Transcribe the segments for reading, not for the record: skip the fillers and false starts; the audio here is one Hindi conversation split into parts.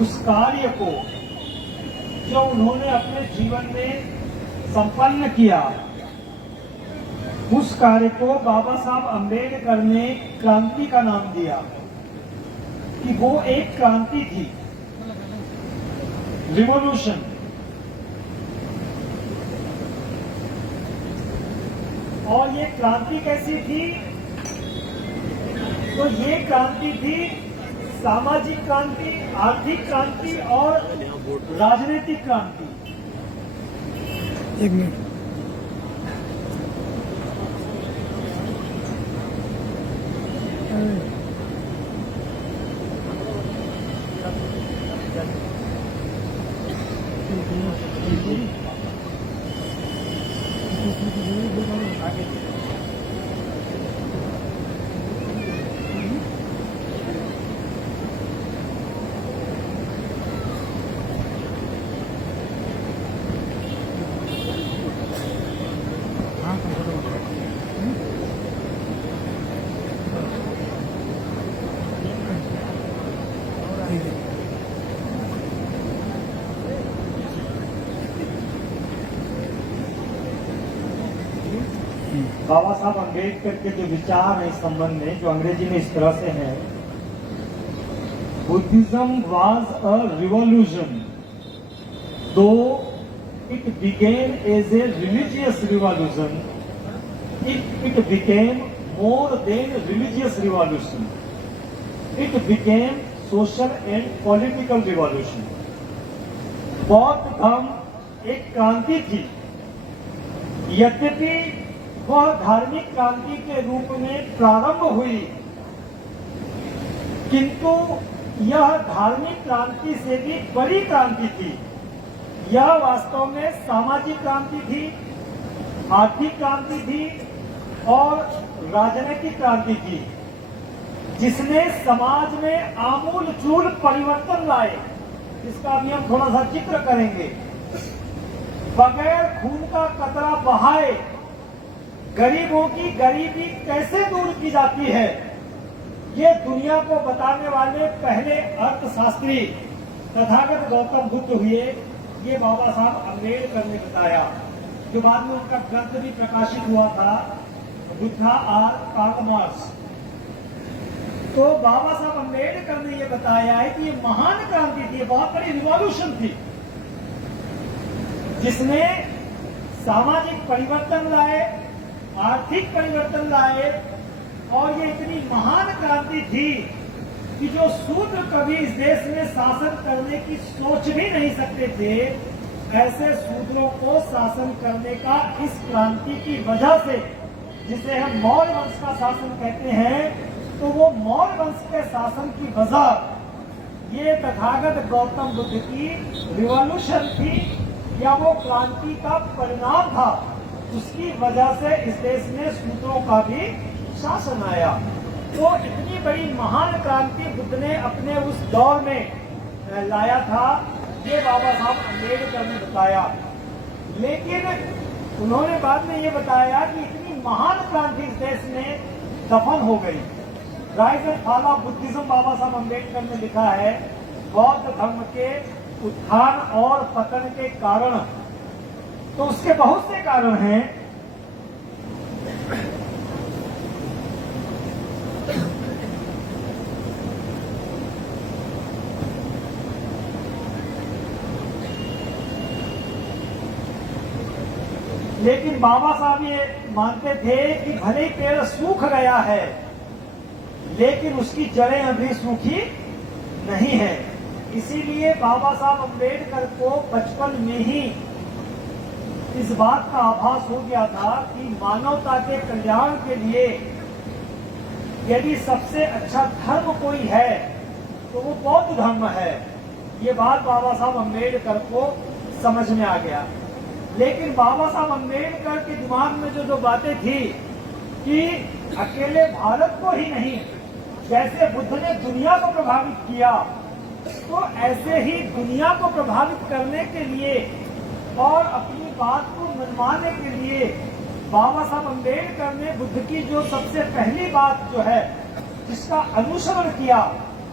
उस कार्य को जो उन्होंने अपने जीवन में संपन्न किया, उस कार्य को बाबा साहब अम्बेडकर ने क्रांति का नाम दिया कि वो एक क्रांति थी, रिवॉल्यूशन। और ये क्रांति कैसी थी? तो ये क्रांति थी सामाजिक क्रांति, आर्थिक क्रांति और राजनीतिक क्रांति। एक मिनट। बाबा साहब अम्बेडकर के जो विचार हैं इस संबंध में, जो अंग्रेजी में इस तरह से है, Buddhism was a revolution though it began as a religious revolution, it became more than religious revolution, it became social and political revolution. बौद्ध धर्म एक क्रांति थी, यद्यपि वह धार्मिक क्रांति के रूप में प्रारंभ हुई, किंतु यह धार्मिक क्रांति से भी बड़ी क्रांति थी। यह वास्तव में सामाजिक क्रांति थी, आर्थिक क्रांति थी और राजनीतिक क्रांति थी, जिसने समाज में आमूल चूल परिवर्तन लाए, जिसका भी हम थोड़ा सा जिक्र करेंगे। बगैर खून का कतरा बहाए गरीबों की गरीबी कैसे दूर की जाती है, ये दुनिया को बताने वाले पहले अर्थशास्त्री तथागत गौतम बुद्ध हुए। ये बाबा साहब अम्बेडकर ने बताया, जो बाद में उनका ग्रंथ भी प्रकाशित हुआ था, बुद्धा और कार्ल मार्क्स। तो बाबा साहब अम्बेडकर ने ये बताया है कि ये महान क्रांति थी, बहुत बड़ी रिवॉल्यूशन थी, जिसने सामाजिक परिवर्तन लाए, आर्थिक परिवर्तन लाए, और ये इतनी महान क्रांति थी कि जो शूद्र कभी इस देश में शासन करने की सोच भी नहीं सकते थे, ऐसे शूद्रों को शासन करने का इस क्रांति की वजह से, जिसे हम मौर्य वंश का शासन कहते हैं, तो वो मौर्य वंश के शासन की वजह ये तथागत गौतम बुद्ध की रिवॉल्यूशन थी, या वो क्रांति का परिणाम था। उसकी वजह से इस देश में शूद्रों का भी शासन आया। तो इतनी बड़ी महान क्रांति बुद्ध ने अपने उस दौर में लाया था, ये बाबा साहब अम्बेडकर ने बताया। लेकिन उन्होंने बाद में ये बताया कि इतनी महान क्रांति इस देश में दफन हो गई। Rise and fall of Buddhism Baba Saheb Ambedkar ने लिखा है, बौद्ध धर्म के उत्थान और पतन के कारण, तो उसके बहुत से कारण हैं। लेकिन बाबा साहब ये मानते थे कि भले ही पेड़ सूख गया है, लेकिन उसकी जड़ें अभी सूखी नहीं है। इसीलिए बाबा साहब अम्बेडकर को बचपन में ही इस बात का आभास हो गया था कि मानवता के कल्याण के लिए यदि सबसे अच्छा धर्म कोई है तो वो बौद्ध धर्म है। ये बात बाबा साहब अम्बेडकर को समझ में आ गया। लेकिन बाबा साहब अम्बेडकर के दिमाग में जो बातें थी कि अकेले भारत को ही नहीं, जैसे बुद्ध ने दुनिया को प्रभावित किया, तो ऐसे ही दुनिया को प्रभावित करने के लिए और अपनी बात को मनवाने के लिए बाबा साहब अम्बेडकर ने बुद्ध की जो सबसे पहली बात जो है, जिसका अनुसरण किया,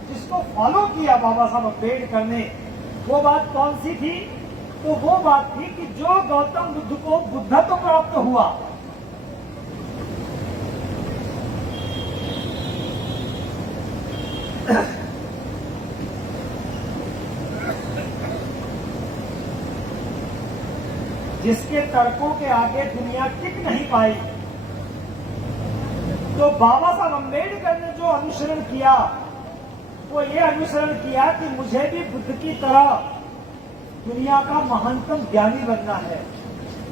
जिसको फॉलो किया बाबा साहब अम्बेडकर ने, वो बात कौन सी थी? तो वो बात थी कि जो गौतम बुद्ध को बुद्धत्व प्राप्त हुआ, जिसके तर्कों के आगे दुनिया टिक नहीं पाई, तो बाबा साहब अम्बेडकर ने जो अनुसरण किया वो ये अनुसरण किया कि मुझे भी बुद्ध की तरह दुनिया का महानतम ज्ञानी बनना है,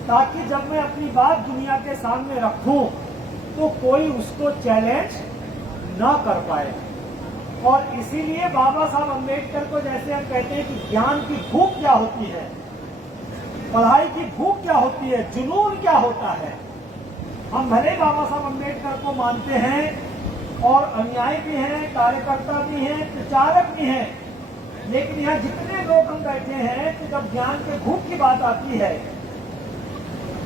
ताकि जब मैं अपनी बात दुनिया के सामने रखूं तो कोई उसको चैलेंज न कर पाए। और इसीलिए बाबा साहब अम्बेडकर को, जैसे हम कहते हैं कि ज्ञान की भूख क्या होती है, पढ़ाई की भूख क्या होती है, जुनून क्या होता है, हम भले बाबा साहब अम्बेडकर को मानते हैं और अनुयायी भी हैं, कार्यकर्ता भी हैं, प्रचारक भी हैं, लेकिन यहाँ जितने लोग हम बैठे हैं तो जब ज्ञान के भूख की बात आती है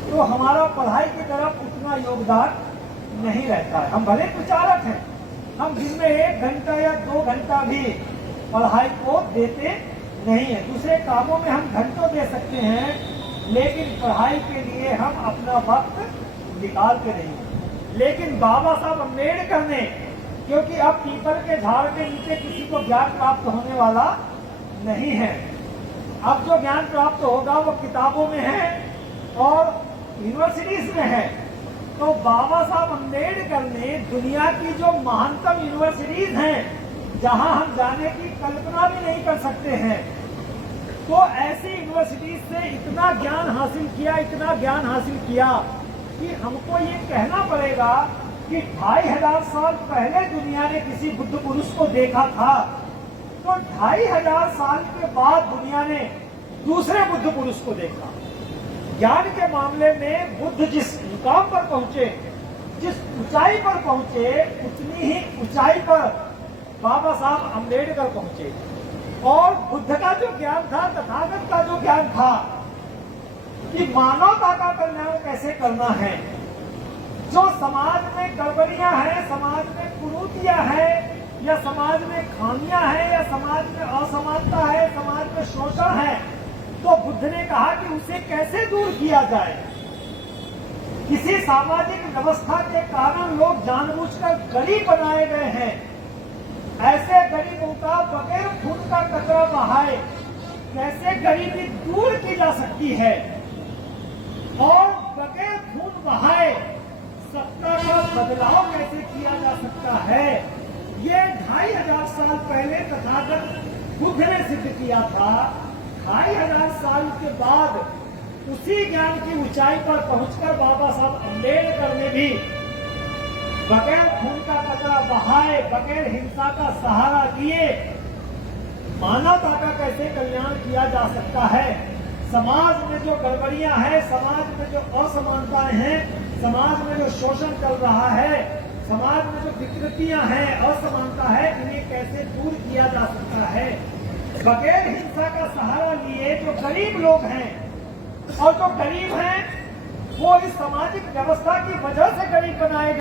तो हमारा पढ़ाई की तरफ उतना योगदान नहीं रहता है। हम भले प्रचारक हैं, हम दिन में 1 घंटा या 2 घंटा भी पढ़ाई को देते नहीं है। दूसरे कामों में हम घंटों दे सकते हैं, लेकिन पढ़ाई के लिए हम अपना वक्त निकालते नहीं। लेकिन बाबा साहब अम्बेडकर ने, क्योंकि अब पीपल के झाड़ के नीचे किसी को ज्ञान प्राप्त होने वाला नहीं है, अब जो ज्ञान प्राप्त होगा वो किताबों में है और यूनिवर्सिटीज में है। तो बाबा साहब अम्बेडकर ने दुनिया की जो महानतम यूनिवर्सिटीज हैं, जहां हम जाने की कल्पना भी नहीं कर सकते हैं, तो ऐसी यूनिवर्सिटीज से इतना ज्ञान हासिल किया, इतना ज्ञान हासिल किया कि हमको ये कहना पड़ेगा कि 2500 साल पहले दुनिया ने किसी बुद्ध पुरुष को देखा था, तो 2500 साल के बाद दुनिया ने दूसरे बुद्ध पुरुष को देखा। ज्ञान के मामले में बुद्ध जिस मुकाम पर पहुंचे, जिस ऊंचाई पर पहुंचे, उतनी ही ऊंचाई पर बाबा साहब अम्बेडकर पहुंचे। और बुद्ध का जो ज्ञान था, तथागत का जो ज्ञान था कि मानवता का कल्याण कैसे करना है, जो समाज में गड़बड़ियां हैं, समाज में कुरीतियां हैं, या समाज में खामियां हैं, या समाज में असमानता है, समाज में शोषण है, तो बुद्ध ने कहा कि उसे कैसे दूर किया जाए। किसी सामाजिक व्यवस्था के कारण लोग जानबूझकर गरीब बनाए गए हैं, ऐसे गरीबों का बगैर खून का कचरा बहाए कैसे गरीबी दूर की जा सकती है, और बगैर खून बहाए सत्ता का बदलाव कैसे किया जा सकता है, ये 2500 साल पहले तथागत बुद्ध ने सिद्ध किया था। 2500 साल के बाद उसी ज्ञान की ऊंचाई पर पहुंचकर बाबा साहब अम्बेडकर ने भी बगैर खून का कचरा बहाए, बगैर हिंसा का सहारा लिए मानवता का कैसे कल्याण किया जा सकता है। समाज में जो गड़बड़ियां हैं, समाज में जो असमानताएं हैं, समाज में जो शोषण चल रहा है, समाज में जो विकृतियां हैं, असमानता है, इन्हें कैसे दूर किया जा सकता है। बगैर हिंसा का सहारा लिए जो गरीब लोग हैं, और जो गरीब हैं वो इस सामाजिक व्यवस्था की वजह से गरीब बनाए गए।